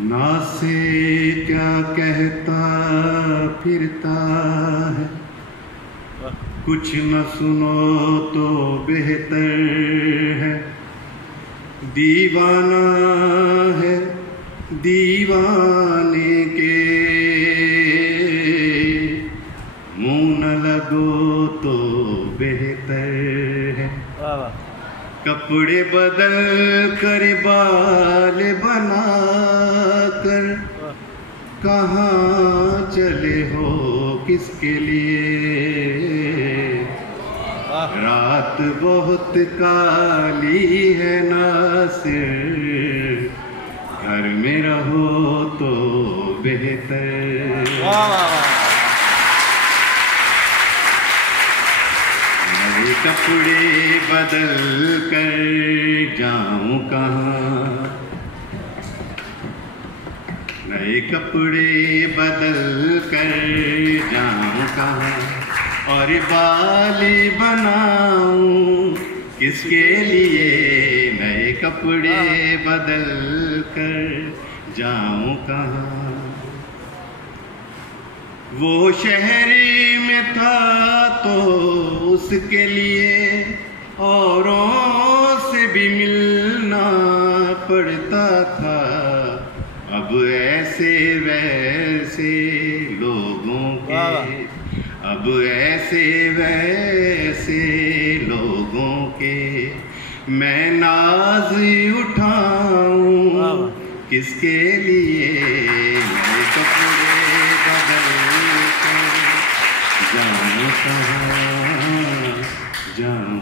ना से क्या कहता फिरता है, कुछ न सुनो तो बेहतर है। दीवाना है दीवाने के, मुँह न लगो तो बेहतर है। कपड़े बदल कर बाल बना कर कहाँ चले हो किसके लिए। रात बहुत काली है नासिर, घर में रहो तो बेहतर। नए कपड़े बदल कर जाऊं कहाँ, नए कपड़े बदल कर जाऊं कहाँ, और बाल बनाऊं किसके लिए। नए कपड़े बदल कर जाऊं कहाँ। वो शहरी में था तो उसके लिए औरों से भी मिलना पड़ता था। अब ऐसे वैसे लोगों के, अब ऐसे वैसे लोगों के मैं नाज उठाऊं किसके लिए। नए कपड़े बदल कर जाऊं कहाँ जाऊं।